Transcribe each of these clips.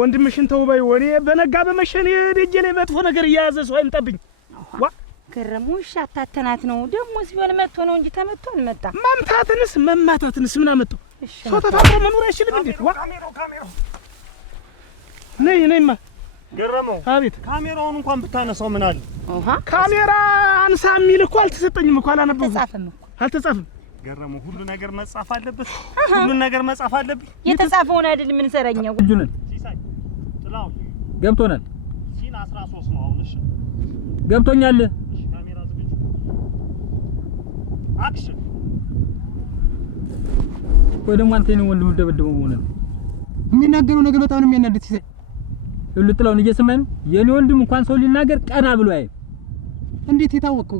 ወንድምሽን ተው በይ ወኔ በነጋ በመሸኔ ደጄ ላይ መጥፎ ነገር እያያዘ ሰው አይምጣብኝ ዋ ገረሙሽ አታተናት ነው ደሞስ ቢሆን መጥቶ ነው እንጂ ተመቶ አልመጣ መማታትንስ ምን አመጣው ሰው ተታጥሮ መኖር አይችልም እንዴ ዋ ካሜራው ነይማ ገረመው አቤት ካሜራውን እንኳን ብታነሳው ምን አለ ካሜራ አንሳ የሚል እኮ አልተሰጠኝም እኮ አላነበብኩም አልተጻፈም ገረመው ሁሉ ነገር መጻፍ አለበት ሁሉ ነገር መጻፍ አለበት የተጻፈውን አይደል ምን ሰረኛው ልጁነን ሲሳይ ጥላው ገብቶናል ሲን 13 ነው አሁን እሺ ገብቶኛል እሺ ካሜራ ዝግጁ አክሽን ወይ ደግሞ አንተ ነው ወንድም ደበደበው ሆነ የሚናገረው ነገር በጣም ነው የሚያናድድ ሲሳይ ልጥላውን እየሰማኝ ነው የኔ ወንድም እንኳን ሰው ሊናገር ቀና ብሎ አይ እንዴት የታወቀው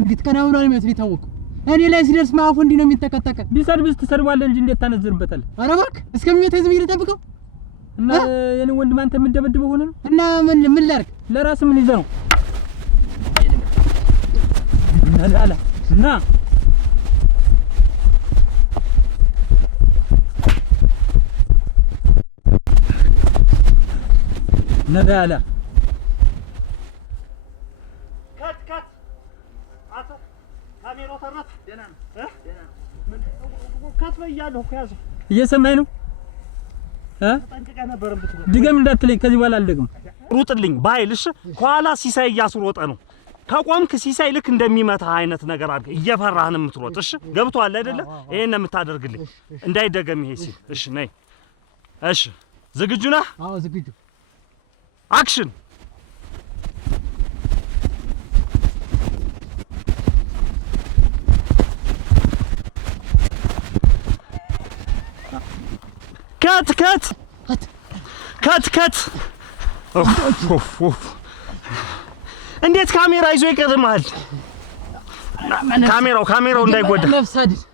እንዴት ቀና ብሎ ነው የታወቀው እኔ ላይ ሲደርስ ማፉ እንዲ ነው የሚተከተከ ቢሰርብስ ተሰርባለህ እንጂ እንዴት ታነዝርበታል ኧረ እባክህ እስከሚመጣ ዝም ይልጠብቀው እና የኔ ወንድም አንተ ምን ደበደበው ሆነ እና ምን ላድርግ ለራስ ምን ይዘህ ነው እናላላ እና ነዳላ ካት አታ ካሜራው ተረፈ ደና ነው ምን ካት በያለሁ ከያዘ እየሰማኝ ነው ተጠንቀቀ ነበር ብትበል ድገም እንዳትለኝ ከዚህ በኋላ አልደግም ሩጥልኝ ባይልሽ ኋላ ሲሳይ እያስሮጠ ነው ከቆምክ ሲሳይ ልክ እንደሚመታ አይነት ነገር አድርገህ እየፈራህን የምትሮጥ እሺ ገብቶሃል አይደለ ይሄን ነው የምታደርግልኝ እንዳይደገም ይሄ ሲል እሺ ነይ እሺ ዝግጁ ነህ አዎ ዝግጁ አክሽን ከት እንዴት ካሜራ ይዞ ይቀርማል ካሜራው እንዳይጎዳ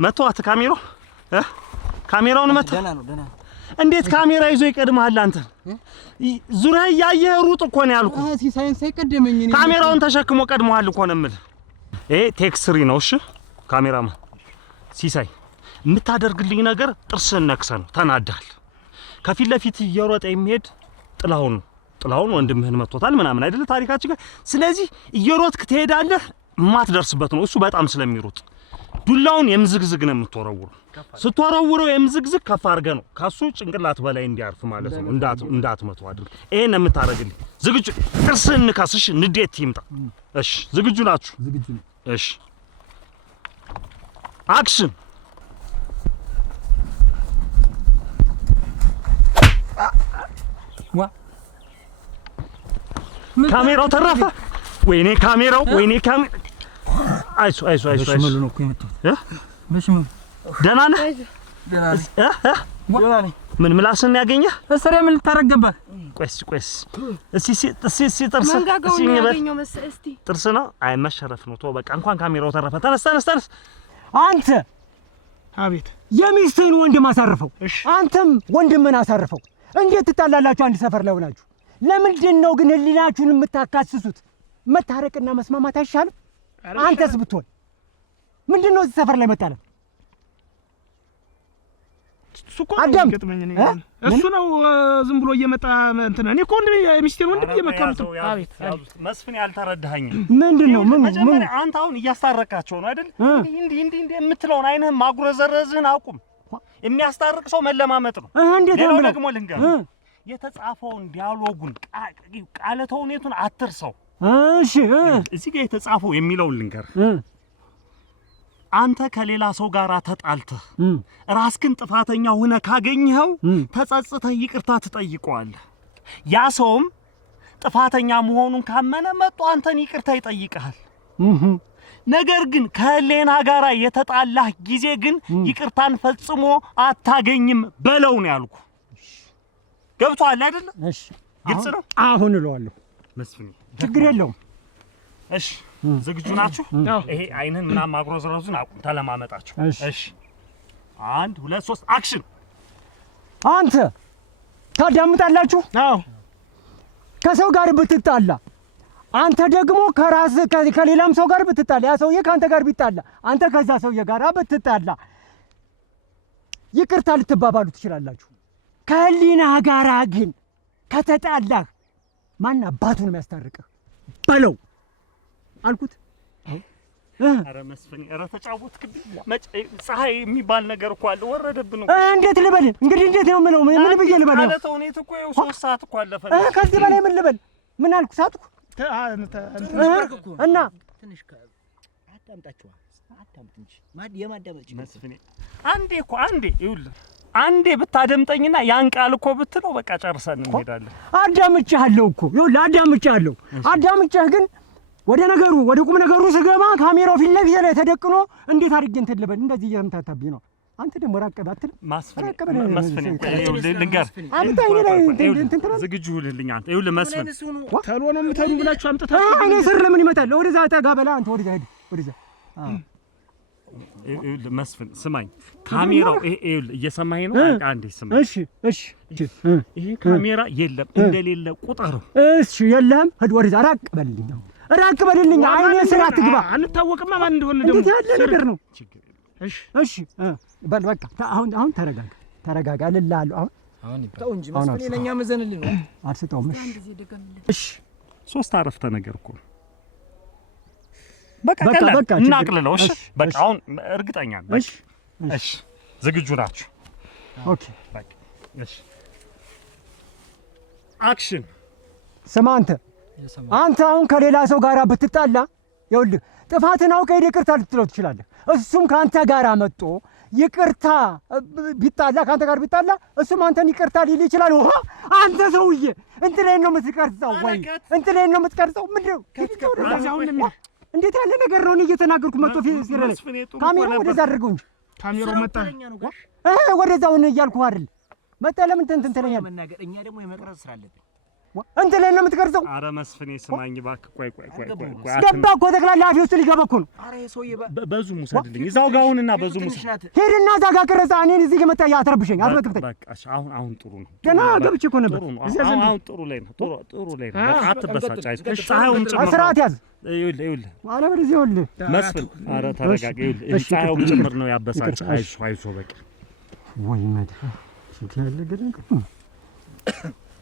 መቷት ካሜራውን መታ ደና እንዴት ካሜራ ይዞ ይቀድማል አንተ ዙሪያ ያየህ ሩጥ እኮ ነው ያልኩ ሲሳይን ሳይቀደመኝ እኔ ካሜራውን ተሸክሞ ቀድመዋል እኮ ነው የምልህ ይሄ ቴክ 3 ነው እሺ ካሜራማን ሲሳይ የምታደርግልኝ ነገር ጥርስን ነክሰህ ነው ተናዳል ከፊት ለፊት እየሮጠ የሚሄድ ጥላውን ወንድምህን መጥቶታል ምናምን አይደለ ታሪካችን ጋር ስለዚህ እየሮጥክ ትሄዳለህ ማትደርስበት ነው እሱ በጣም ስለሚሮጥ ዱላውን የምዝግዝግ ነው የምትወረውረው ስትወረውረው የምዝግዝግ ከፍ አድርገህ ነው ካሱ ጭንቅላት በላይ እንዲያርፍ ማለት ነው እንዳትመቱ አድርግ ይሄን የምታረግልኝ ዝግጁ ጥርስን ንካስሽ ንዴት ይምጣ እሺ ዝግጁ ናችሁ ዝግጁ እሺ አክሽን ዋ ካሜራው ተረፈ ወይኔ ካሜራው አይሱ በሽመሉ ነው እኮ የመጣው በሽመሉ ደህና ነህ ምን ምላስን ያገኘህ እስሬ ምን ልታረገባ ቆይስ እስቲ ጥርስ ጥርስ ነው አይ መሸረፍ ነው ተው በቃ እንኳን ካሜራው ተረፈ ተነስ አንተ አቤት የሚስትህን ወንድም አሳርፈው አንተም ወንድምን አሳርፈው እንዴት ትጣላላችሁ አንድ ሰፈር ላይ ሆናችሁ ለምንድን ነው ግን ህሊናችሁን የምታካስሱት መታረቅና መስማማት አይሻልም አንተስ ብትሆን ምንድነው እዚህ ሰፈር ላይ መጣለ እሱ ነው ዝም ብሎ እየመጣ እንትን እኔ እኮ ሚስቴን ወንድም እየመከሩት አቤት መስፍን ያልተረዳኸኝ ምንድነው ምን አንተ አሁን እያስታረቃቸው ነው አይደል እንዴ የምትለውን አይነህ ማጉረዘረዝህን አቁም የሚያስታርቅ ሰው መለማመጥ ነው ሌላው ደግሞ ልንገር የተጻፈውን ዲያሎጉን ቃለ ተውኔቱን አትርሰው እሺ እዚህ ጋር የተጻፈው የሚለውን ልንገር አንተ ከሌላ ሰው ጋር ተጣልተህ ራስክን ጥፋተኛ ሆነ ካገኘኸው ተጸጽተህ ይቅርታ ትጠይቀዋለህ ያ ሰውም ጥፋተኛ መሆኑን ካመነ መጥቶ አንተን ይቅርታ ይጠይቃል ነገር ግን ከሌና ጋራ የተጣላህ ጊዜ ግን ይቅርታን ፈጽሞ አታገኝም በለው ነው ያልኩ ገብቷል አይደል እሺ ግልጽ ነው አሁን እለዋለሁ መስፍን ችግር የለውም እሺ ዝግጁ ናችሁ ይሄ አይነን ምናምን ማግሮዝሮዝን አቁም ተለማመጣችሁ እሺ 1 2 3 አክሽን አንተ ታዳምጣላችሁ አዎ ከሰው ጋር ብትጣላ አንተ ደግሞ ከራስ ከሌላም ሰው ጋር ብትጣላ ያ ሰውዬ ካንተ ጋር ቢጣላ አንተ ከዛ ሰውዬ ጋር ብትጣላ ይቅርታ ልትባባሉ ትችላላችሁ ከህሊና ጋራ ግን ከተጣላህ ማን አባቱን የሚያስታርቅህ በለው አልኩት። ኧረ መስፍን ኧረ ተጫወትክብኝ። ፀሐይ የሚባል ነገር እኮ አለ ወረደብን። እንዴት ልበል እንግዲህ? እንዴት ነው የምለው? ምን ብዬ ልበል? አለ ተውኔት እኮ ይኸው 3 ሰዓት እኮ አለፈ። ከዚህ በላይ ምን ልበል? ምን አልኩ? ሳትኩ እና ትንሽ አዳምጣችኋ አዳምጥ እንጂ የማዳመጥ መስፍኔ አንዴ ይኸውልህ አንዴ ብታደምጠኝና ያን ቃል እኮ ብትለው በቃ ጨርሰን እንሄዳለን። አዳምጬሃለሁ እኮ ይኸውልህ አዳምጬሃለሁ። አዳምጬህ ግን ወደ ነገሩ ወደ ቁም ነገሩ ስገባ ካሜራው ፊት ለፊት ላይ ተደቅኖ እንዴት አድርጌ እንትን ልበል? እንደዚህ እየተምታታብኝ ነው። አንተ ደግሞ ራቅ ባትል መስፍኔ ልንገር አምጣኝ ላይ እንትን ትላለህ። ዝግጁ ሁንልኝ አንተ ይኸውልህ መስፍን ተሎ ነው የምትሄዱ ብላችሁ አምጥታችሁ እኔ ስር ለምን ይመጣል? ወደዛ ጠጋ በላ አንተ ወደዛ ሂድ ወደዛ። ይኸውልህ መስፍን ስማኝ፣ ካሜራው ይኸውልህ እየሰማኸኝ ነው? አንዴ ስማኝ። እሺ ይሄ ካሜራ የለም እንደሌለ ቁጠረው። እሺ የለም ሂድ ወደዛ ራቅ በልልኝ። ራቅ በልልኝ። አይኔ ስራ አትግባ። አንታወቅማ ማን እንደሆነ ደግሞ እንዴት ያለ ነገር ነው? እሺ በል በቃ አሁን ተረጋጋ እልልሃለሁ። አሁን ተው እንጂ መስፍኔ ለኛ መዘንልኝ ነው። አልሰጠውም። እሺ 3 አረፍተ ነገር እኮ በቃ እናቅልለው። እሺ በቃ አሁን እርግጠኛ ነኝ። እሺ ዝግጁ ናችሁ? ኦኬ በቃ እሺ አክሽን። ስማ አንተ አሁን ከሌላ ሰው ጋር ብትጣላ ይኸውልህ ጥፋትን አውቀህ ይቅርታ ልትለው ትችላለህ። እሱም ከአንተ ጋር መጥቶ ይቅርታ ቢጣላ ከአንተ ጋር ቢጣላ እሱም አንተን ይቅርታ ሊል ይችላል። አንተ ሰውዬ እንትን ላይ ነው የምትቀርጸው ወይ እንትን ላይ ነው የምትቀርጸው? ምንድን ነው እንዴት ያለ ነገር ነው? እኔ እየተናገርኩ መጥቶ ሲረለ ካሜራው ወደዛ አድርገው እንጂ ካሜራው መጣ ወደዛውን እያልኩህ አይደል? መጣ ለምን እንትን ትለኛለህ? መናገር እኛ ደግሞ የመቅረጽ ስራ አለብን። እንትን ላይ ነው የምትቀርጸው? ኧረ መስፍኔ ስማኝ እባክህ። ቆይ ገባ እኮ ጠቅላላ አፌ ውስጥ ሊገባ እኮ ነው። ኧረ ሰውዬ በዙም ውሰድልኝ። እዛው ጋር አሁንና በዙም ውሰድ። ሄድና እዛ ጋር ቅረጻ። እኔን እዚህ መጣ አትረብሸኝ፣ አትበጥብጠኝ። በቃ እሺ አሁን ጥሩ ነው። ገና ገብቼ እኮ ነበር። አሁን ጥሩ ላይ ነው። ጥሩ ላይ ነው። በቃ አትበሳጭ። ፀሐዩም ጭምር ስርዓት ያዝ። ይኸውልህ አለበለዚያ ይኸውልህ መስፍን ኧረ ተረጋጋ። ይኸውልህ ፀሐዩም ጭምር ነው ያበሳጭ። አይዞህ በቃ ወይ መድፍ እንት ያለ ገደል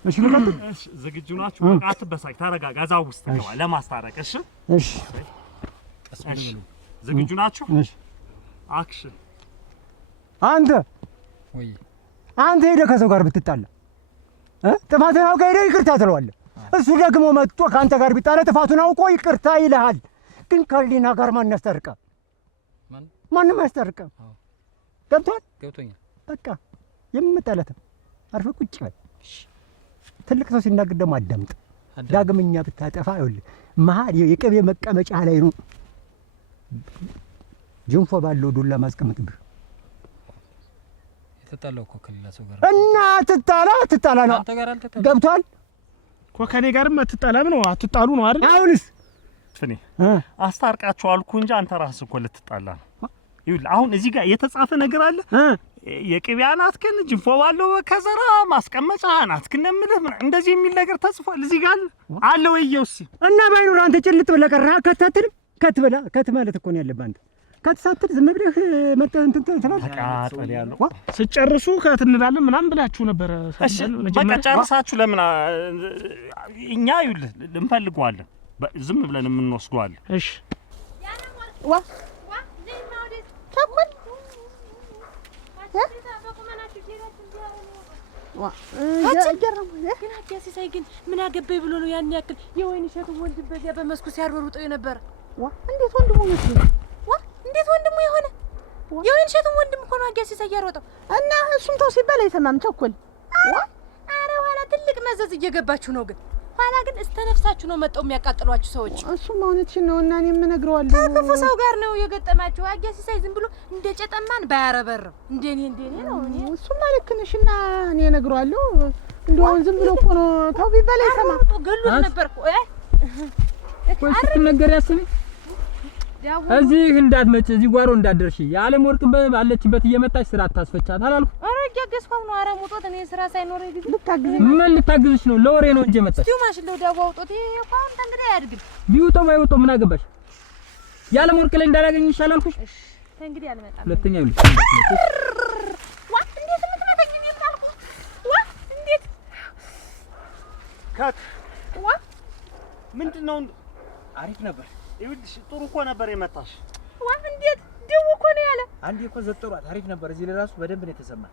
እሺ ልቀጥል። እሺ ዝግጁ ናችሁ? በቃ አትበሳጭ፣ ተረጋጋ። እዛው ውስጥ ገባ ለማስታረቅ። እሺ ዝግጁ ናችሁ? እሺ አክሽን። አንተ ሄደህ ከሰው ጋር ብትጣላ ጥፋትን አውቀህ ሄደህ ይቅርታ ትለዋለህ። እሱ ደግሞ መጥቶ ከአንተ ጋር ቢጣላ ጥፋቱን አውቆ ይቅርታ ይልሃል። ግን ከህሊና ጋር ማን ያስታርቃል? ማንም አያስታርቅም። ገብቶኛል። በቃ የምመጣለትም አርፈህ ቁጭ በል። ትልቅ ሰው ሲናገር ደግሞ አዳምጥ። ዳግመኛ ብታጠፋ ይኸውልህ መሀል የቅቤ መቀመጫ ላይ ነው ጅንፎ ባለው ዱላ ማስቀመጥብህ። የተጣላው እኮ ከሌላ ሰው ጋር እና ትጣላ ነው። ገብቶሃል እኮ ከኔ ጋርም አትጣላም ነው አትጣሉ ነው አይደል? አሁንስ ፍኔ አስታርቃቸው አልኩ እንጂ አንተ ራስህ እኮ ልትጣላ ነው። ይኸውልህ አሁን እዚህ ጋር የተጻፈ ነገር አለ። የቅቤ አናትክን ጅንፎ ባለው ከዘራ ማስቀመጫ አናትክን የምልህ እንደዚህ የሚል ነገር ተጽፏል እዚህ ጋር አለ ወይ? ይኸውስ እና ባይኖር አንተ ጭልጥ ብለህ ቀረህ። አካታትልም ከት ማለት እኮ ነው ያለብህ አንተ። ከትሳትል ዝም ብለህ መጣህ እንትን ትላለህ። ተቃጠል ያለው ስጨርሱ ከት እንላለን ምናምን ብላችሁ ነበር። በቃ ጨርሳችሁ ለምን እኛ ይኸውልህ እንፈልገዋለን። ዝም ብለን የምንወስደዋለን። እሺ ግን ምን አገባኝ ብሎ ነው ያን ያክል የወይን እሸቱ ወንድም በዚያ በመስኩ ሲያርበሩጠው የነበረ? እንዴት ወንድሙ ነው? እንዴት ወንድሙ የሆነ የወይን እሸቱ ወንድም እኮ ነው አጋሲ ሲያሮጠው እና እሱም ተው ሲባል አይሰማም ቸኮል። አረ ኋላ ትልቅ መዘዝ እየገባችሁ ነው። ግን ኋላ ግን እስተነፍሳችሁ ነው መጣው የሚያቃጥሏችሁ ሰዎች። እሱም እውነትሽን ነው እና እኔም እነግረዋለሁ። ከክፉ ሰው ጋር ነው የገጠማችሁ። አጋሲ ዝም ብሎ እንደ ጨጠማን ባያረበረው እንደኔ ነው። እሱማ ልክ ነሽ እና እኔ እነግረዋለሁ። እንደው ዝም ብሎ እኮ ነው ተው ቢባል አይሰማም። ገሉት ነበር እኮ ወይ ስትነገር ያስብ እዚህ እንዳትመጪ እዚህ ጓሮ እንዳትደርሺ የዓለም ወርቅ ባለችበት እየመጣች ስራ አታስፈቻት አላልኩ? አረ እያገዝኳት ነው። አረ ሙጦት እኔ ስራ ሳይኖር ይግዝ ልታግዝኝ ምን ልታግዝሽ ነው? ለወሬ ነው እንጂ መጣች እስቲ ማሽለው ዳቦ አውጦት ይሄ እንኳን እንግዲህ አያድግም። ቢውጠው ባይውጠው ምን አገባሽ? የዓለም ወርቅ ላይ እንዳላገኝ ይሻላልኩሽ። እሺ እንግዲህ አልመጣም። ሁለተኛ ይሉ እንዴት የምትመጣኝ ነው ታልኩ? እንዴት ከት ዋ ምንድነው? አሪፍ ነበር። ይኸውልሽ ጥሩ እኮ ነበር የመታሽ። ዋ እንዴት ደው እኮ ነው ያለ። አንዴ እኮ ዘጠሯት። አሪፍ ነበር። እዚህ ለራሱ በደንብ ነው የተሰማኝ።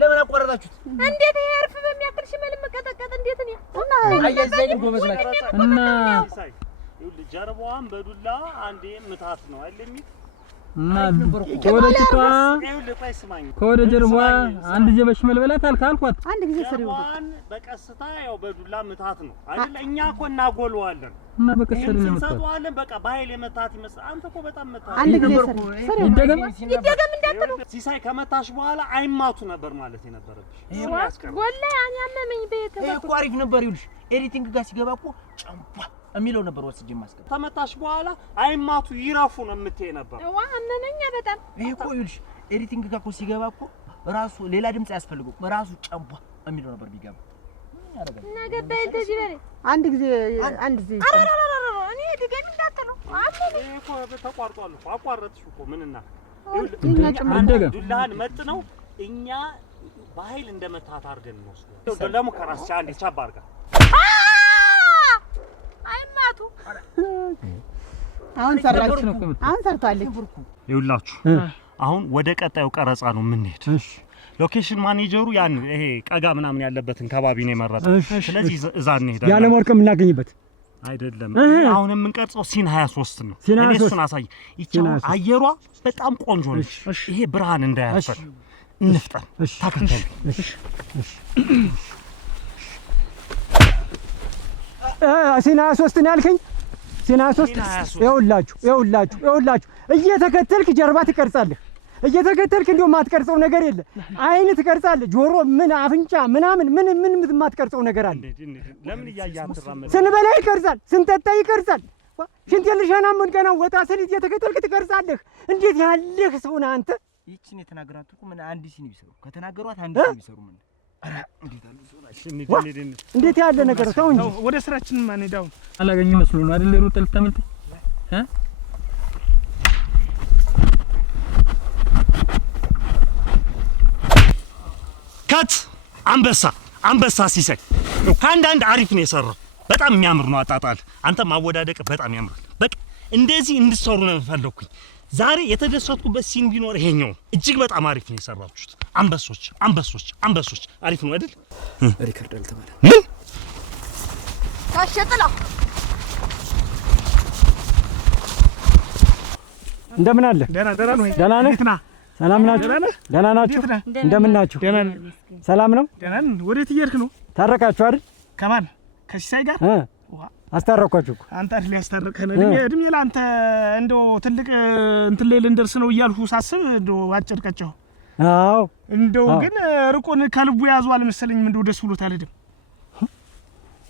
ለምን አቋረጣችሁት? እንዴት ይሄ እርፍ በሚያክል ሽመል መቀጠቀጥ እንዴት ነው? እና አያይዘኝ ጎበዝ ናት እና ይኸውልሽ ጀርባዋን በዱላ አንዴ ምታት ነው አይደል? እና ወደቂቷ ይኸውልህ ቆይ ስማኝ፣ ከወደ ጀርባ አንድ ጊዜ በሽመል በላት አልኳት። አንድ ጊዜ ስሪው ጀርባዋን በቀስታ ያው በዱላ ምታት ነው አይደል? እኛ እኮ እናጎለዋለን እና በቀስታ ነው የመታት። እንሰጠዋለን በቃ በኃይል የመታት ይመስል። አንተ እኮ በጣም መታት። አንድ ጊዜ ስሪው ይደገም እንዳትሉ ሲሳይ ከመታሽ በኋላ አይማቱ ነበር ማለት የነበረብሽ። ጎላ ያኛመኝ ቤት ይሄ እኮ አሪፍ ነበር። ይኸውልሽ ኤዲቲንግ ጋር ሲገባ እኮ ጨምባ የሚለው ነበር ወስጄ ማስቀር። ከመታሽ በኋላ አይማቱ ይረፉ ነው የምትይ ነበር። ዋ አመነኛ በጣም ይሄ እኮ ይኸውልሽ ኤዲቲንግ ጋር እኮ ሲገባ እኮ ራሱ ሌላ ድምጽ ያስፈልገው ራሱ ጨምባ የሚለው ነበር ቢገባ። እና ገባይ እንደዚህ በለ አንድ ጊዜ እኔ ድገም እንዳትሉ አመነ ይሄ እኮ ተቋርጧል እኮ አቋረጥሽ እኮ ምንና ዱላህን መጥ ነው እኛ በኃይል እንደመታት አድርገን ነው ለሙከራ አንዴ ቻባ አድርጋ አይማቱ አሁን ሰርቷለች። ይኸውላችሁ አሁን ወደ ቀጣዩ ቀረጻ ነው የምንሄድ። ሎኬሽን ማኔጀሩ ያን ይሄ ቀጋ ምናምን ያለበትን ከባቢ ነው የመረጠው። ስለዚህ እዛ እንሄዳለን። ያለ ወርቅ የምናገኝበት አይደለም። አሁን የምንቀርጸው ሲን 23 ነው። እኔ እሱን አሳይ። ይቻው አየሯ በጣም ቆንጆ ነች። ይሄ ብርሃን እንዳያፈር እንፍጠን። ታከተል። ሲን 23 ነው ያልከኝ? ሲን 23 ይኸውላችሁ እየተከተልክ ጀርባ ትቀርጻለህ። እየተከተልክ እንደው የማትቀርጸው ነገር የለ። አይን ትቀርጻለህ፣ ጆሮ፣ ምን አፍንጫ ምናምን ምን የማትቀርጸው ነገር አለ? ለምን እያያትራመደ ስንበላ ይቀርጻል፣ ስንጠጣ ይቀርጻል። ሽንት የልሻና ምን ገና ወጣ ስል እየተከተልክ ትቀርጻለህ። እንዴት ያለህ ሰው ነህ አንተ? ይቺን የተናገራት እኮ ምን አንድ ሲኒ ቢሰሩ ከተናገሯት አንድ ሲኒ ቢሰሩ ምን እንዴት ያለ ነገር ሰው እንጂ ወደ ስራችን ማን ሄዳው አላገኝ መስሎ ነው አይደል? ሩጥ ልታመልጥ ከት አንበሳ ሲሳይ ከአንዳንድ አሪፍ ነው የሰራው። በጣም የሚያምር ነው አጣጣል። አንተ ማወዳደቅ በጣም ያምራል። በቃ እንደዚህ እንድትሰሩ ነው የምፈልኩኝ። ዛሬ የተደሰትኩበት ሲን ቢኖር ይሄኛው እጅግ በጣም አሪፍ ነው የሰራችሁት። አንበሶች አሪፍ ነው አይደል? ሪከርድ አልተባለ ምን ታሸጥላ እንደምን አለ? ደህና ነህ? ሰላም ናችሁ? ደህና ናችሁ? እንደምን ናችሁ? ሰላም ነው? ደህና ነን። ወዴት እየሄድክ ነው? ታረቃችሁ አይደል? ከማን ከሲሳይ ጋር አስታረኳችሁ እኮ። አንተ አይደል ያስታረቀን? እድሜ ለአንተ እንደው ትልቅ እንትን ላይ ልንደርስ ነው እያልኩ ሳስብ እንደው አጭር ቀጨው። አዎ እንደው ግን ርቆን ከልቡ ያዟል አልመሰለኝም። እንደው ደስ ብሎት አልሄድም።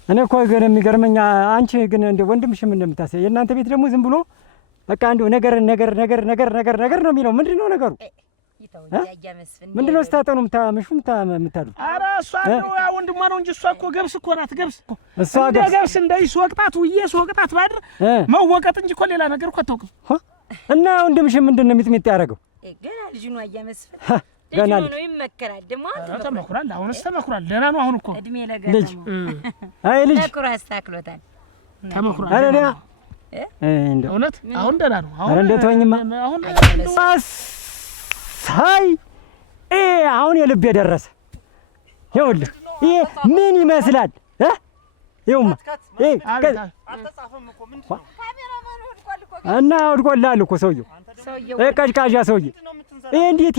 እኔ እኮ ግን የሚገርመኝ አንቺ ግን እንደው ወንድምሽ ምን እንደምታሳይ የእናንተ ቤት ደግሞ ዝም ብሎ በቃ እንደው ነገር ነው የሚለው። ምንድነው ነገሩ? ምንድነው ስታጠኑ የምታሉት? ኧረ እሷ ነው ያ ወንድሟ ነው እንጂ እሷ እኮ ገብስ እኮ ናት። ገብስ እኮ እሷ ገብስ እንደይ ሶቅጣት ውዬ ሶቅጣት ባድር መወቀጥ እንጂ እኮ ሌላ ነገር እኮ አታውቅም። እና ወንድምሽ ምንድነው ሚጥሚጥ ያደረገው? ገና ልጅ ነው አያመስፍን ገና ልጅ ነው ይመከራል። ደግሞ ተመክሯል። አሁንስ ተመክሯል። ደህና ነው አሁን እኮ እድሜ ለገ ልጅ አይ ልጅ ተኩራ አስተካክሎታል። ተመክሯል። አረ ያ እውነት አሁን ደህና ነው። አሁን እንዴት ወኝማ አሁን ሳይ አሁን የልብ የደረሰ ይኸውልህ፣ ይሄ ምን ይመስላል? ይኸውማ አልተጻፈም እኮ ምንድነው? እና ወድቆልሃል እኮ ሰውዬው፣ ቀዥቃዣ ሰውዬ። ይሄ እንዴት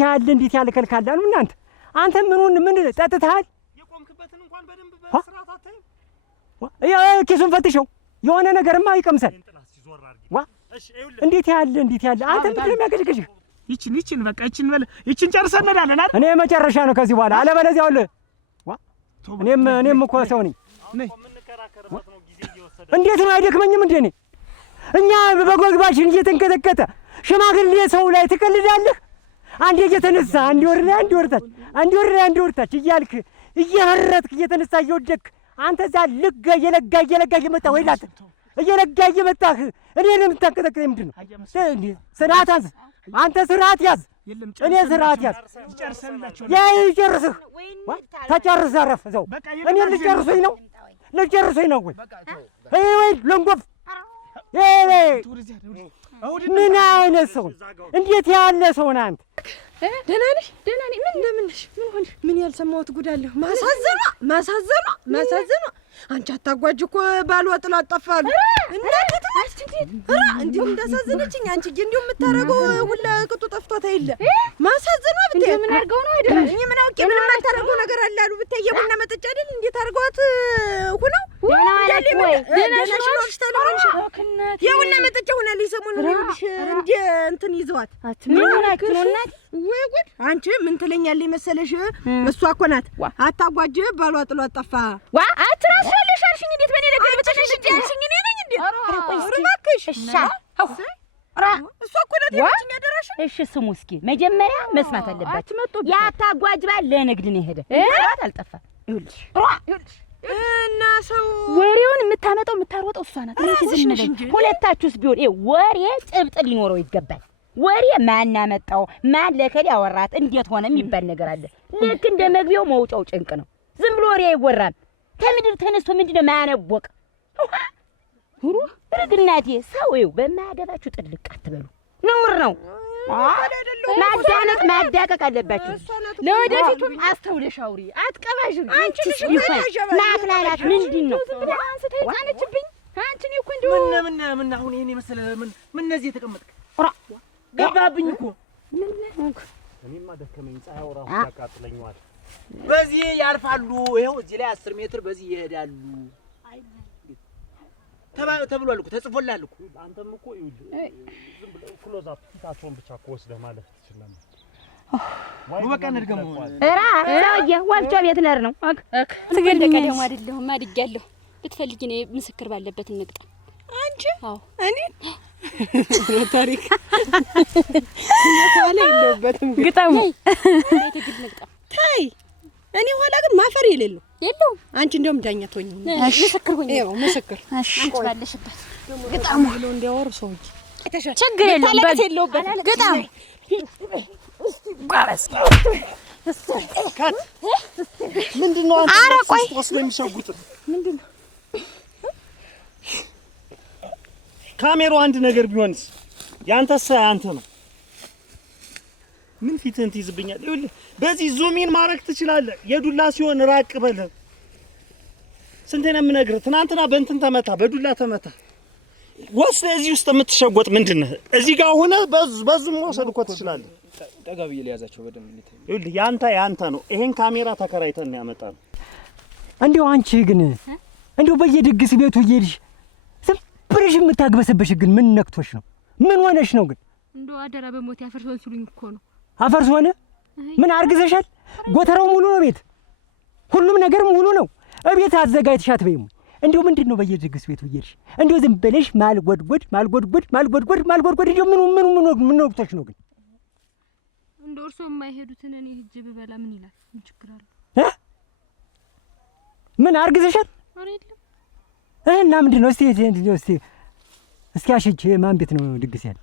ያለ ከልካላ ነው እናንተ። አንተ ምን ጠጥተሃል? የቆምክበትን እንኳን በደንብ በስርዓት አታይም? ኪሱን ፈትሸው፣ የሆነ ነገርማ ይቀምሳል። እንዴት ያለ አንተ ምንድን ነው የሚያቀጭቅጭህ? ይችን በቃ ይችን ጨርሰን እንሄዳለን አይደል? እኔ መጨረሻ ነው ከዚህ በኋላ አለበለዚያ አለ እኔም እኮ ሰው ነኝ። እንዴት ነው አይደክመኝም እንዴ? እኛ በጎግባችን እየተንቀጠቀጠ ሽማግሌ ሰው ላይ ትቀልዳለህ? አንዴ እየተነሳ አንዴ ወር ላይ አንዴ ወርታች እያልክ እየፈረጥክ እየተነሳ እየወደክ አንተ እዛ እየለጋ እየመጣ ወይላት እየለጋ እየመጣህ እኔን የምታንቀጠቅጠኝ ምንድን ነው? ስርዓት ያዝ አንተ፣ ስርዓት ያዝ። እኔ ስርዓት ያዝ። ይጨርስህ ተጨርሰህ አረፍ እዛው። እኔን ልጨርሱኝ ነው? ልጨርሰኝ ነው ወይ? ወይ ለንጎፍ ምን አይነት ሰው እንዴት ያለ ሰው ነህ አንተ? ደህና ነሽ? ደህና ነኝ። ምን እንደምን ነሽ? ምን ሆንሽ? ምን ያልሰማሁት ጉድ አለ? ማሳዘኗ አንቺ አታጓጅ እኮ ባሏ ጥላት ጠፋሉ። እናት እንዲሁ እንዳሳዘነችኝ አንቺ እንዲሁ የምታረገው ሁላ ቅጡ ጠፍቷት አይደለ? ማሳዘኗ ብታይ ምን አርገው ነው አይደል? እኔ ምን አውቄ ምን የማታረገው ነገር አለ አሉ ብታይ የቡና መጠጫ አይደል እንዴት አርገዋት ሁነው ደህና ማለት ወይ ደህና ነሽ ታለሽ የቡና መጠጫ ሆና ሊሰሙን ይልሽ እንደ እንትን ይዘዋት ምን ሆናችሁ ነው እናት? ወይ ጉድ! አንቺ ምን ትለኛለሽ መሰለሽ? እሷ እኮ ናት አታጓጅ ባሏ ጥሏት ጠፋ። ዋ አትራሻለሽ አልሽኝ። እንዴት በኔ ነገር ብትነሽ ያልሽኝ እኔ ነኝ እንዴ? እባክሽ እሺ እሷ እኮ ናት የምትኛ ደራሽ። እሺ ስሙ እስኪ መጀመሪያ መስማት አለባችሁ። ያታጓጅ ባል ለንግድ ነው ሄደ ጥሏት አልጠፋ። ይኸውልሽ እና ሰው ወሬውን የምታመጣው የምታሮጠው እሷ ናት። ሁለታችሁስ ቢሆን ወሬ ጭብጥ ሊኖረው ይገባል። ወሬ ማን አመጣው ማን ለከል ያወራት እንዴት ሆነ የሚባል ነገር አለ። ልክ እንደ መግቢያው መውጫው ጭንቅ ነው። ዝም ብሎ ወሬ አይወራም። ከምድር ተነስቶ ምንድነው ማያነቦቅ ሁሩ ረግናቴ ሰው በማያገባችሁ ጥልቅ አትበሉ። ነውር ነው። ማዳነቅ ማዳቀቅ አለባችሁ። ለወደፊቱም አስተውለሽ አውሪ። አትቀባዥም። አንቺስ ይፈል ማክላላት ምንድነው? አንስተይ ቃነችብኝ። አንቺ ነው እኮ እንደው ምን አሁን ይሄን የመሰለ ምን እነዚህ የተቀመጥክ ገባብኝ እኮ እኔማ ደከመኝ። ፀሐይ ወራው ያቃጥለኛል። በዚህ ያልፋሉ። ይሄው እዚህ ላይ 10 ሜትር በዚህ ይሄዳሉ። ተብሏል እኮ ተጽፎላል እኮ። አንተም እኮ ዝም ብለህ ክሎዝ አፕ ፊታቸውን ብቻ እኮ ወስደህ ማለት ትችላለህ። በቃ እንድገሙ ሰውዬ ወፍጮ ቤት ነር ነው ትገለቀደም አይደለሁም አድጌያለሁ። ልትፈልጊ ነው ምስክር ባለበት እንግጣ። አንቺ አዎ እኔ ታሪክ ያለ የለበትም ግጣሙ ትግል ንግጣ ታይ እኔ ኋላ ግን ማፈር የሌለው አንቺ እንደውም ዳኛ ትሆኚ ምስክር ሆኜ ነው ምስክር አንቺ ባለሽበት ግጣሙ ብሎ እንዲያወሩ ሰውዬ ችግር የለም የለውበት ግጣሙ ጓረስ ካት ምንድነው አንተ ወስደህ የሚሸጉት ምንድነው? ካሜራው አንድ ነገር ቢሆንስ ያንተስ ያንተ ነው። ምን ፊትህን ትይዝብኛል? ይኸውልህ በዚህ ዙሚን ማድረግ ትችላለህ። የዱላ ሲሆን ራቅ በል። ስንቴ ነው የምነግርህ? ትናንትና በእንትን ተመታ፣ በዱላ ተመታ። ወስደህ እዚህ ውስጥ የምትሸጎጥ ምንድን ነህ? እዚህ ጋር ሆነ በዙም መውሰድ እኮ ትችላለህ። ጠጋ ብዬ ልያዛቸው በደንብ። ይኸውልህ ያንተ ነው። ይሄን ካሜራ ተከራይተን ነው ያመጣነው። እንዴው አንቺ ግን እንዴው በየድግስ ቤቱ እየሄድሽ ዝም ብለሽ የምታግበሰብሽ ግን ምን ነክቶሽ ነው? ምን ሆነሽ ነው ግን? እንደው አደራ በሞት ያፈርሶን ሲሉኝ እኮ ነው። አፈርስ ሆነ? ምን አርግዘሻል? ጎተራው ሙሉ ነው ቤት፣ ሁሉም ነገር ሙሉ ነው። እቤት አዘጋጅተሻት በይሙ። እንዴው ምንድነው በየድግስ ቤቱ እየሄድሽ እንዴው ዝም ብለሽ ማልጎድጎድ እንዴው ምን ነክቶሽ ነው ግን? እንደው እርሶ የማይሄዱትን እኔ ሂጅ ብበላ ምን ይላል? ምን ችግር አለው? ምን አርግዘሻል? አይደለም እና ምንድነው? እስቲ አሽች። ማን ቤት ነው ድግስ ያለ?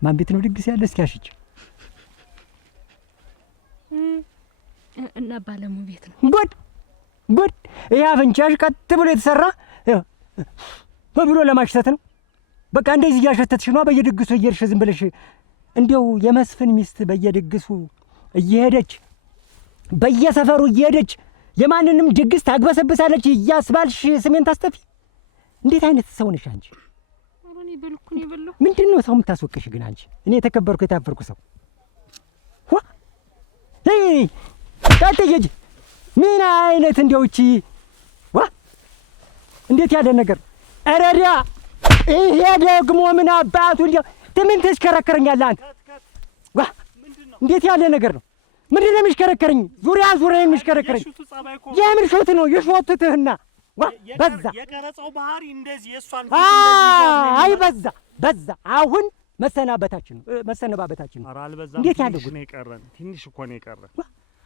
ማን ቤት ነው ድግስ ያለ? እስቲ አሽች። እና ባለሙ ቤት ነው። ጉድ! ይሄ አፍንጫሽ ቀጥ ብሎ የተሰራ ብሎ ለማሽተት ነው። በቃ እንደዚህ እያሸተትሽ ነው በየድግሱ እየሄድሽ ዝም ብለሽ። እንዲያው የመስፍን ሚስት በየድግሱ እየሄደች በየሰፈሩ እየሄደች የማንንም ድግስ ታግበሰብሳለች እያስባልሽ ስሜን ታስጠፊ። እንዴት አይነት ሰው ነሽ አንቺ? አሮኔ በልኩን ይበለው። ምንድነው ሰው የምታስወቅሽ ግን አንቺ? እኔ የተከበርኩ የታፈርኩ ሰው ታጠየጅ ምን አይነት እንዲያው እቺ እንዴት ያለ ነገር አረዲያ! ይሄ ደግሞ ምን አባቱ እንዲያው ምን ተሽከረከረኛል አንተ? እንዴት ያለ ነገር ነው? ምንድነው የሚሽከረከረኝ? ዙሪያ የሚሽከረከረኝ የምን ሾት ነው? የሾትትህና በዛ የቀረጸው ባህሪ እንደዚህ የሷን አይ በዛ አሁን መሰናበታችን ነው። ኧረ አልበዛም። እንዴት ያለ ነው የቀረን? ትንሽ እኮ ነው የቀረን።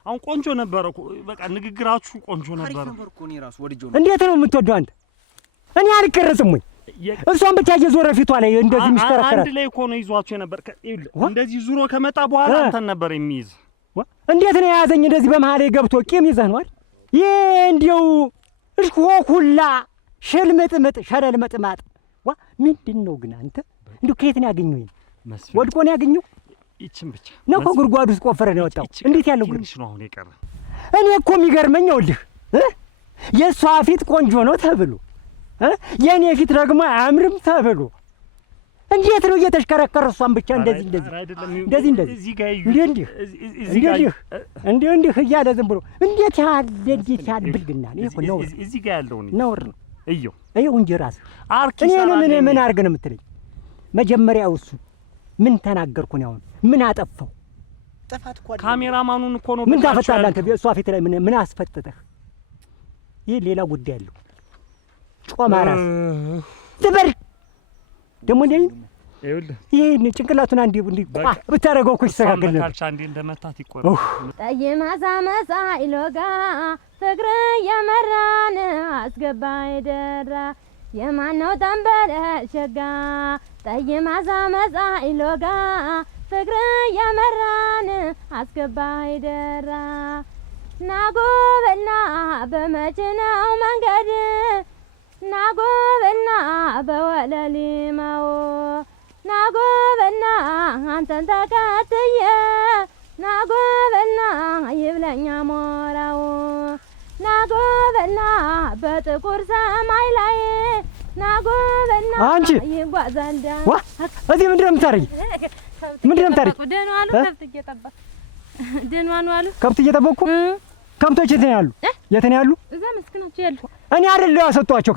አሁን ቆንጆ ነበረ እኮ በቃ ንግግራችሁ ቆንጆ ነበረ። እኔ ራሱ ወድጄው ነው። እንዴት ነው የምትወደው አንተ? እኔ አልቀረጽም ወይ? እሷን ብቻ እየዞረ ፊቷ ላይ እንደዚህ የሚሽከረከረ አንድ ላይ እኮ ነው ይዟቸው ነበር። እንደዚህ ዙሮ ከመጣ በኋላ አንተን ነበር የሚይዝ። እንዴት ነው የያዘኝ? እንደዚህ በመሀል ገብቶ ቂም ይዘህ ነው አይደል? ይሄ እንዲያው ሁላ ሽልምጥምጥ ሸለልመጥማጥ ዋ ምንድን ነው ግን አንተ እንዲሁ ከየት ነው ያገኘው? ወድቆ ነው ያገኘው? ይችን ብቻ ነው ከጉድጓድ ውስጥ ቆፈረ ነው ያወጣው። እንዴት ያለው ግን ነው አሁን የቀረ? እኔ እኮ የሚገርመኝ ይኸውልህ የእሷ ፊት ቆንጆ ነው ተብሎ የእኔ ፊት ደግሞ አያምርም ተብሎ እንዴት ነው እየተሽከረከረ እሷን ብቻ እንደዚህ እንዲህ እያለ ዝም ብሎ እንዴት ያለ ብልግና ነው እኮ ነው። እዚህ ጋር ያለው ነውር ነው። እየው እንጂ ራስህ እኔ ምን አድርግ ነው የምትለኝ? መጀመሪያው እሱ ምን ተናገርኩ ነው? አሁን ምን አጠፋው? ጥፋት እኮ ካሜራማኑን እኮ ነው። ምን ታፈጣለህ አንተ? እሷ ፊት ላይ ምን አስፈጥተህ? ይሄ ሌላ ጉዳይ አለው። ጮማ ራስ ትበል ደግሞ እንዴ ይሄን ጭንቅላቱን አንዴ ብታረገው እኮ ይስተካከል ነበር። ካልቻ አንዴ እንደመታት ይቆይ ጠይማ ሳመሳ ኢሎጋ ፍቅር የመራን አስገባይ ደራ የማነው ተንበለ ሸጋ ጠይማ ሳመሳ ኢሎጋ ፍቅር የመራን አስገባይ ደራ ናጎበና በመችነው መንገድ ናጎበና በወለሊማው ናጎበና አንተን ተከትዬ ናጎበና ይብለኛ ሞራው ናጎበና በጥቁር ሰማይ ላይ ናጎበና ይጓዛል። ዋ እዚህ ምንድን ነው የምታረጊ? ምንድን ነው የምታረጊ? ደህና ዋሉ ከብት እየጠበቅኩ። ከብቶች የት ነው ያሉ? የት ነው ያሉ? እዛ መስክናቸው ያሉ። እኔ አይደለሁ ያሰጧቸው።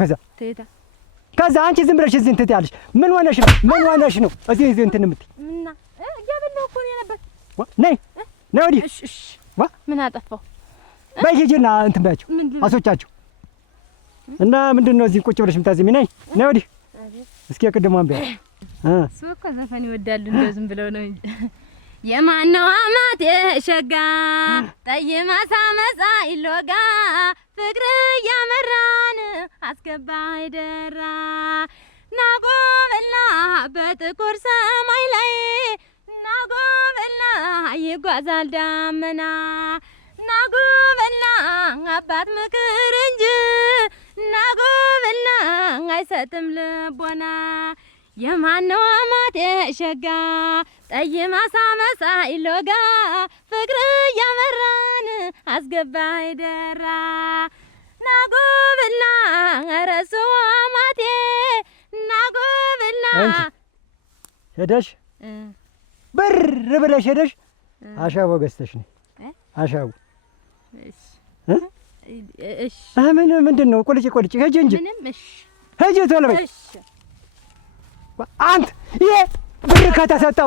ከዛ አንቺ ዝም ብለሽ እዚህ እንትን ትያለሽ። ምን ሆነሽ ነው? እዚህ እንትን የምትይ እና እያበላሁ እኮ ነው የነበር። ነይ ወዲህ። እሺ ምን አጠፋው? በይ ሂጂና እንትን በያቸው አስወጫቸው። እና ምንድን ነው እዚህ ቁጭ ብለሽ የምታዝሚ? ነይ ወዲህ። እስኪ ቅድሟን በያ እሱ እኮ ዘፈን ይወዳሉ እንደው ዝም ብለው ነው እንጂ የማነው አማቴ ሸጋ ጠይማ ሳመሳ ኢሎጋ ፍቅር እያመራን አስገባይ ደራ ናጎበላ በጥቁር ሰማይ ላይ ናጎበላ ይጓዛል ዳመና ናጎበላ አባት ምክር እንጂ ናጎበላ አይሰጥም ልቦና የማነው አማቴ ሸጋ ጠይማ ሳመሳ ኢሎጋ ፍቅር እያመራን አስገባይ ደራ ናጎብላ ረሱ አማቴ ናጎብላ ሄደሽ ብር ብለሽ ሄደሽ አሻቦ ገዝተሽ ነይ። አሻቦ እሺ ምንድን ነው? ቁልጭ ሂጂ እንጂ ሂጂ ቶሎ በይ። አንተ ይሄ ብር ከተሰጠ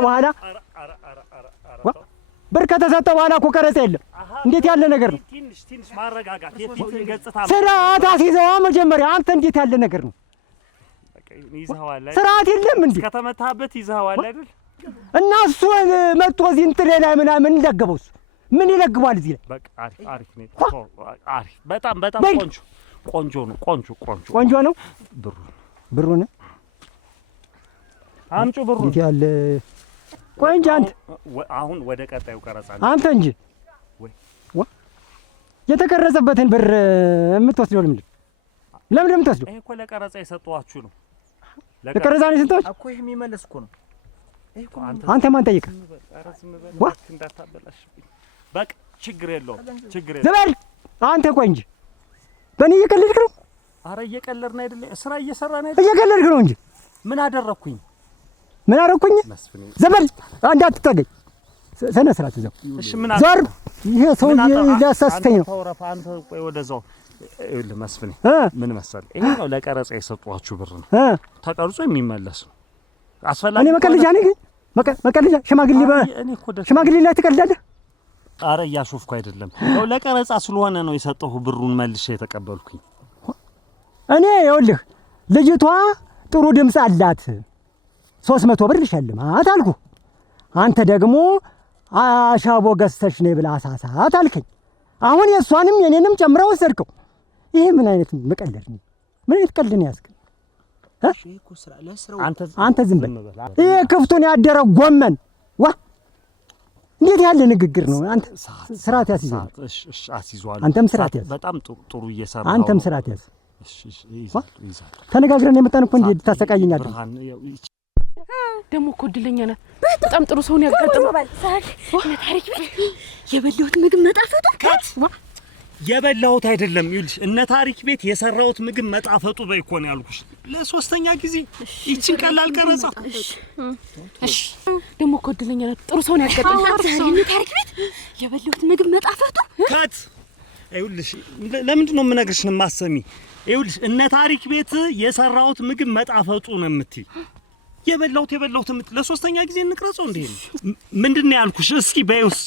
በኋላ እኮ ቀረጻ የለም። እንዴት ያለ ነገር ነው? ትንሽ ማረጋጋት የፊትን ገጽታ ስርዓት አስይዘዋ መጀመሪያ። አንተ እንዴት ያለ ነገር ነው? ይዘዋል አይደል? ስርዓት የለም እንዴ? ከተመታበት ይዘዋል አይደል? እና እሱ መጥቶ እዚህ እንትን ላይ ምናምን እንደገበው እሱ ምን ይለግባል እዚህ ላይ? በቃ አሪፍ ነው። አሪፍ በጣም ቆንጆ ነው። ቆንጆ ነው። ብሩ ነው አምጩ ብሩ እንዴት ያለ ቆይ እንጂ አንተ አሁን ወደ ቀጣዩ ቀረጻ አንተ እንጂ የተቀረጸበትን ብር የምትወስደው ለምን የምትወስደው? ይሄ እኮ ለቀረጻ የሰጧችሁ ነው። ለቀረጻ ነው የሰጧችሁ እኮ። ይሄ የሚመለስ እኮ ነው። ይሄ እኮ አንተ ማን ጠይቀህ? እንዳታበላሽብኝ። በቃ ችግር የለውም። ዘበል አንተ ቆይ እንጂ በእኔ እየቀለድክ ነው? ኧረ እየቀለድን አይደለም፣ ስራ እየሰራን አይደለም። እየቀለድክ ነው እንጂ ምን አደረኩኝ? ዘበል እንዳትጠገኝ። ስነ ስርዓት ይዘው። እሺ ምን ዞር። ይሄ ሰውዬ ሊያሳስተኝ ነው። አንተ ቆይ ወደዛው። ይኸውልህ መስፍኔ ምን መሰለህ፣ ይሄ ነው ለቀረጻ የሰጧችሁ ብር ነው። ተቀርጾ የሚመለስ ነው። አስፈላጊ እኔ መቀለጃ ነኝ ግን መቀለጃ ሽማግሌ ላይ ትቀልዳለህ? ኧረ እያሾፍኩ አይደለም። ያው ለቀረጻ ስለሆነ ነው የሰጠሁ ብሩን መልሼ የተቀበልኩኝ። እኔ ይኸውልህ ልጅቷ ጥሩ ድምፅ አላት 300 ብር ልሸልማት አልኩ። አንተ ደግሞ አሻቦ ገዝተሽ ነይ ብለህ አሳሳት አልከኝ። አሁን የእሷንም የኔንም ጨምረህ ወሰድከው። ይሄ ምን አይነት መቀለድ ነው? ምን አይነት ቀልድ ነው ያዝከው? አንተ ዝም በል። ይሄ ክፍቱን ያደረ ጎመን ዋ! እንዴት እንዴት ያለ ንግግር ነው? አንተ ስርዓት ያዝ። እሺ አስይዟል። አንተም ስርዓት ያዝ። በጣም ጥሩ እየሰራ አንተም ስርዓት ያዝ። እሺ ይዛል። ተነጋግረን የመጣን እኮ እንዴት ታሰቃየኛለህ? ደግሞ እኮ እድለኛ ናት። በጣም ጥሩ ሰውን ያጋጥመው። ታሪክ ቤት የበላሁት ምግብ መጣፈጡ የበላሁት አይደለም። ይኸውልሽ እነ ታሪክ ቤት የሰራሁት ምግብ መጣፈጡ በይ እኮ ነው ያልኩሽ ለሶስተኛ ጊዜ። ይቺን ቀላል ቀረጻ። እሺ ደግሞ እኮ እድለኛ ናት። ጥሩ ሰውን ያጋጥመው። እነ ታሪክ ቤት የበላሁት ምግብ መጣፈጡ ከት ይኸውልሽ ለምንድን ነው የምነግርሽ ነው የማሰሚ? ይኸውልሽ እነ ታሪክ ቤት የሰራሁት ምግብ መጣፈጡ ነው የምትይ። የበላሁት ለሶስተኛ ጊዜ እንቅረጸው እንዴ? ምንድነው ያልኩሽ? እስኪ በይውስ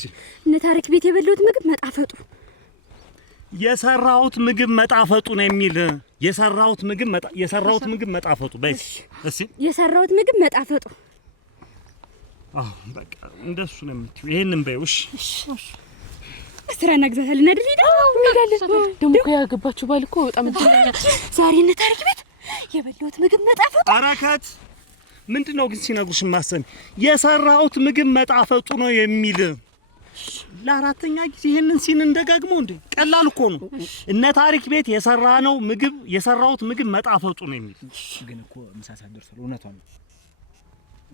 እነ ታሪክ ቤት የበላሁት ምግብ መጣፈጡ የሰራሁት ምግብ መጣፈጡ ነው የሚል የሰራሁት ምግብ መጣፈጡ በይስ እስኪ የሰራሁት ምግብ መጣፈጡ። አዎ በቃ እንደሱ ነው የምትይው። ይሄንን በይውሽ ስራ እናግዛታለን አይደል? እንሄዳለን። ደግሞ እኮ ያገባችሁ ባል እኮ በጣም እድለኛ። ዛሬ እነ ታሪክ ቤት የበላሁት ምግብ መጣፈጡ። አራካት ምንድነው ግን ሲነግሩሽ ማሰሚ? የሰራሁት ምግብ መጣፈጡ ነው የሚል ለአራተኛ ጊዜ ይሄንን ሲን እንደጋግመው እንዴ? ቀላል እኮ ነው። እነ ታሪክ ቤት የሰራሁት ምግብ መጣፈጡ ነው የሚል ግን እኮ ምሳሳት ደርሷል። እውነቷን ነው።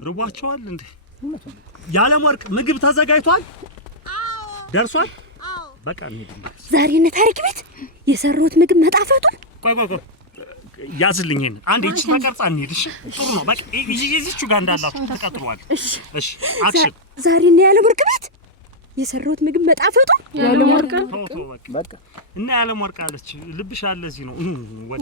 ርቧቸዋል እንዴ? የዓለም ወርቅ ምግብ ተዘጋጅቷል? አዎ ደርሷል። አዎ በቃ እንሂድ። ዛሬ እነ ታሪክ ቤት የሰራሁት ምግብ መጣፈጡ። ቆይ ያዝልኝ ይሄን አንዴ እቺ ተቀርጻ እንሂድ። እሺ ጥሩ ነው። በቃ እዚህቹ ጋር እንዳላችሁ ተቀጥሏል። እሺ አክሽን። ዛሬ እነ የዓለም ወርቅ ቤት የሰራሁት ምግብ መጣፈጡ። የዓለም ወርቅ በቃ እና የዓለም ወርቅ አለች። ልብሽ አለ እዚህ ነው። ወደ